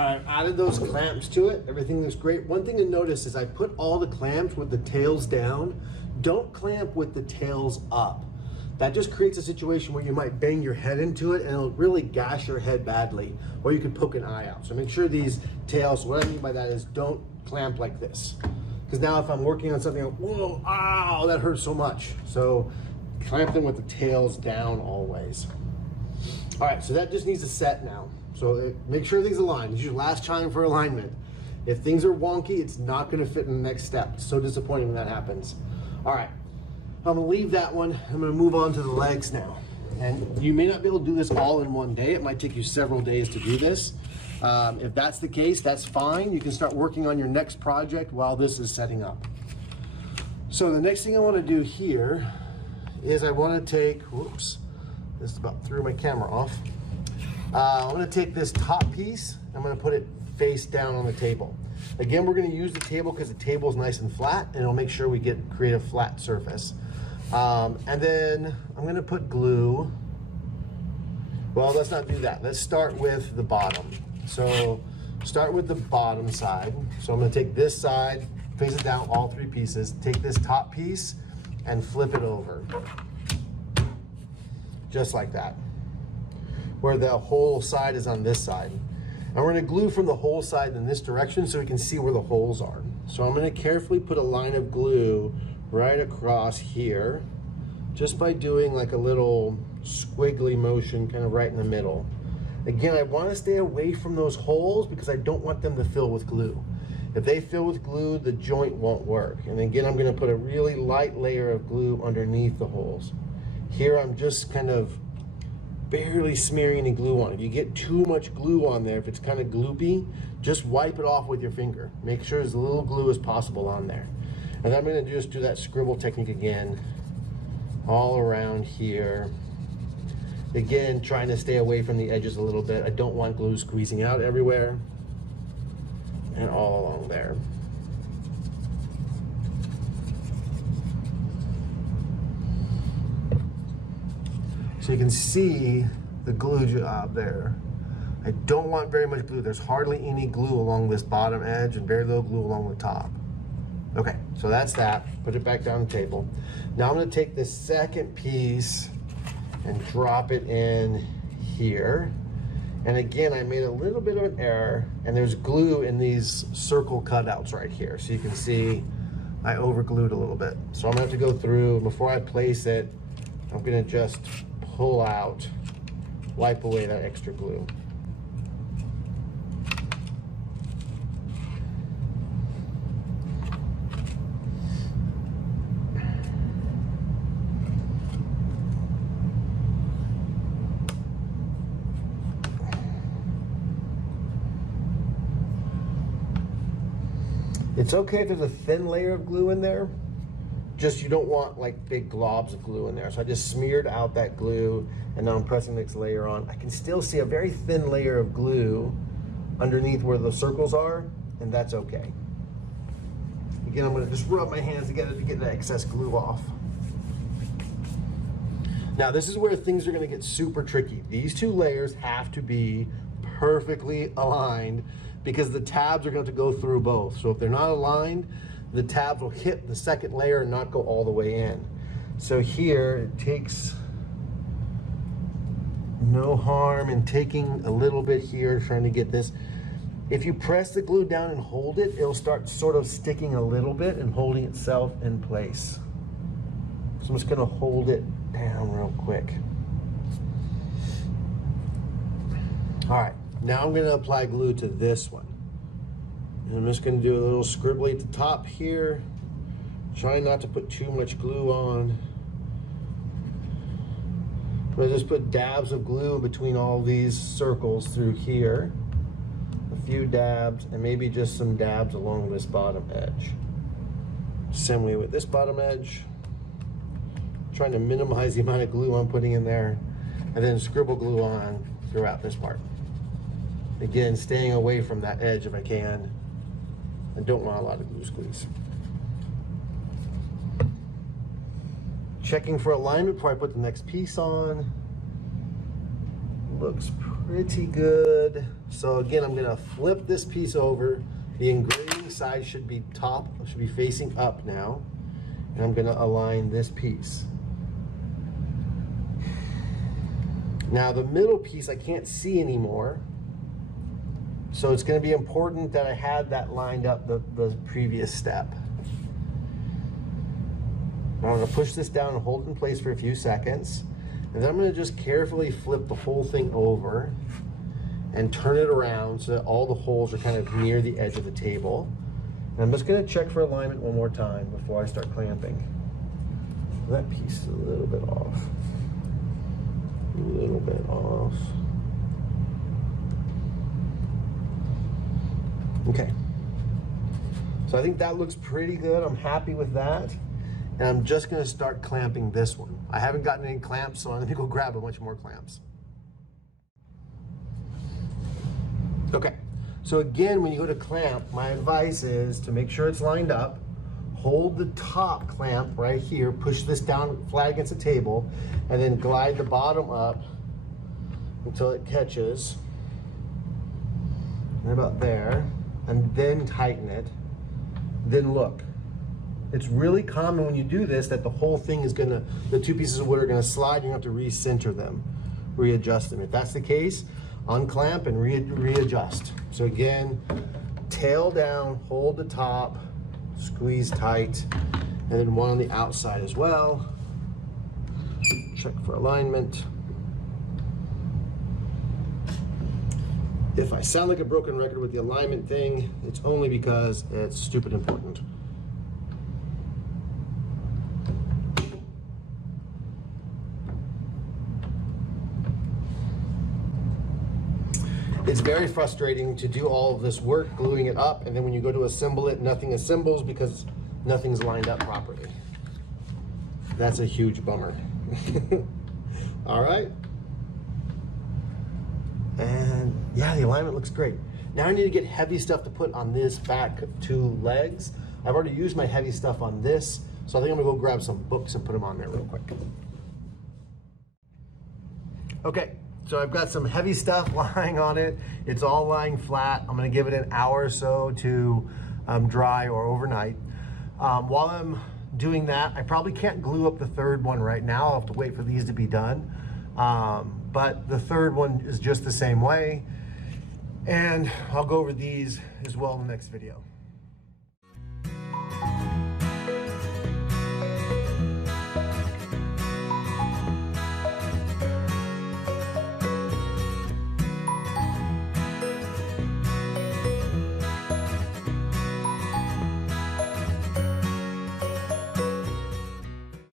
All right, I've added those clamps to it. Everything looks great. One thing to notice is I put all the clamps with the tails down. Don't clamp with the tails up. That just creates a situation where you might bang your head into it and it'll really gash your head badly, or you could poke an eye out. So make sure these tails, what I mean by that is don't clamp like this. Because now if I'm working on something, whoa, ow, that hurts so much. So clamp them with the tails down always. All right, so that just needs to set now. So make sure things align. This is your last time for alignment. If things are wonky, it's not gonna fit in the next step. It's so disappointing when that happens. All right, I'm gonna leave that one. I'm gonna move on to the legs now. And you may not be able to do this all in one day. It might take you several days to do this. If that's the case, that's fine. You can start working on your next project while this is setting up. So the next thing I wanna do here is I wanna take, whoops, this about threw my camera off. I'm gonna take this top piece, I'm gonna put it face down on the table. Again, we're gonna use the table because the table is nice and flat, and it'll make sure we create a flat surface. And then I'm gonna put glue. Well, let's not do that. Let's start with the bottom. So start with the bottom side. So I'm gonna take this side, face it down, all three pieces, take this top piece and flip it over. Just like that, where the whole side is on this side. And we're gonna glue from the whole side in this direction so we can see where the holes are. So I'm gonna carefully put a line of glue right across here, just by doing like a little squiggly motion kind of right in the middle. Again, I wanna stay away from those holes because I don't want them to fill with glue. If they fill with glue, the joint won't work. And again, I'm gonna put a really light layer of glue underneath the holes. Here I'm just kind of barely smearing any glue on. If you get too much glue on there, if it's kind of gloopy, just wipe it off with your finger. Make sure as little glue as possible on there. And I'm gonna just do that scribble technique again, all around here. Again, trying to stay away from the edges a little bit. I don't want glue squeezing out everywhere. And all along there. So you can see the glue job there. I don't want very much glue. There's hardly any glue along this bottom edge and very little glue along the top. Okay, so that's that. Put it back down the table. Now I'm gonna take this second piece and drop it in here. And again, I made a little bit of an error, and there's glue in these circle cutouts right here. So you can see I overglued a little bit. So I'm gonna have to go through, before I place it, I'm gonna just pull out, wipe away that extra glue. It's okay if there's a thin layer of glue in there, just you don't want like big globs of glue in there. So I just smeared out that glue, and now I'm pressing the next layer on. I can still see a very thin layer of glue underneath where the circles are, and that's okay. Again, I'm gonna just rub my hands together to get that excess glue off. Now this is where things are gonna get super tricky. These two layers have to be perfectly aligned because the tabs are going to go through both. So if they're not aligned, the tabs will hit the second layer and not go all the way in. So here, it takes no harm in taking a little bit here, trying to get this. If you press the glue down and hold it, it'll start sort of sticking a little bit and holding itself in place. So I'm just gonna hold it down real quick. All right, now I'm gonna apply glue to this one. And I'm just gonna do a little scribbly at the top here. Trying not to put too much glue on. I'm gonna just put dabs of glue in between all these circles through here. A few dabs, and maybe just some dabs along this bottom edge. Same way with this bottom edge. Trying to minimize the amount of glue I'm putting in there, and then scribble glue on throughout this part. Again, staying away from that edge if I can. I don't want a lot of glue squeeze. Checking for alignment before I put the next piece on. Looks Pretty good. So again, I'm gonna flip this piece over. The engraving side should be facing up now. And I'm gonna align this piece. Now the middle piece I can't see anymore. So it's gonna be important that I had that lined up the previous step. Now I'm gonna push this down and hold it in place for a few seconds. And then I'm gonna just carefully flip the whole thing over and turn it around so that all the holes are kind of near the edge of the table. And I'm just gonna check for alignment one more time before I start clamping. That piece is a little bit off. A little bit off. Okay. So I think that looks pretty good. I'm happy with that. And I'm just gonna start clamping this one. I haven't gotten any clamps, so I'm gonna go grab a bunch more clamps. Okay, so again, when you go to clamp, my advice is to make sure it's lined up, hold the top clamp right here, push this down flat against the table, and then glide the bottom up until it catches, right about there, and then tighten it, then look. It's really common when you do this that the whole thing is gonna, the two pieces of wood are gonna slide. You have to recenter them, readjust them. If that's the case, unclamp and readjust. So again, tail down, hold the top, squeeze tight, and then one on the outside as well. Check for alignment. If I sound like a broken record with the alignment thing, it's only because it's stupid important. It's very frustrating to do all of this work gluing it up, and then when you go to assemble it, nothing assembles because nothing's lined up properly. That's a huge bummer. All right. And yeah, the alignment looks great. Now I need to get heavy stuff to put on this back two legs. I've already used my heavy stuff on this, so I think I'm gonna go grab some books and put them on there real quick. Okay. So I've got some heavy stuff lying on it. It's all lying flat. I'm gonna give it an hour or so to dry or overnight. While I'm doing that, I probably can't glue up the third one right now. I'll have to wait for these to be done. But the third one is just the same way. And I'll go over these as well in the next video.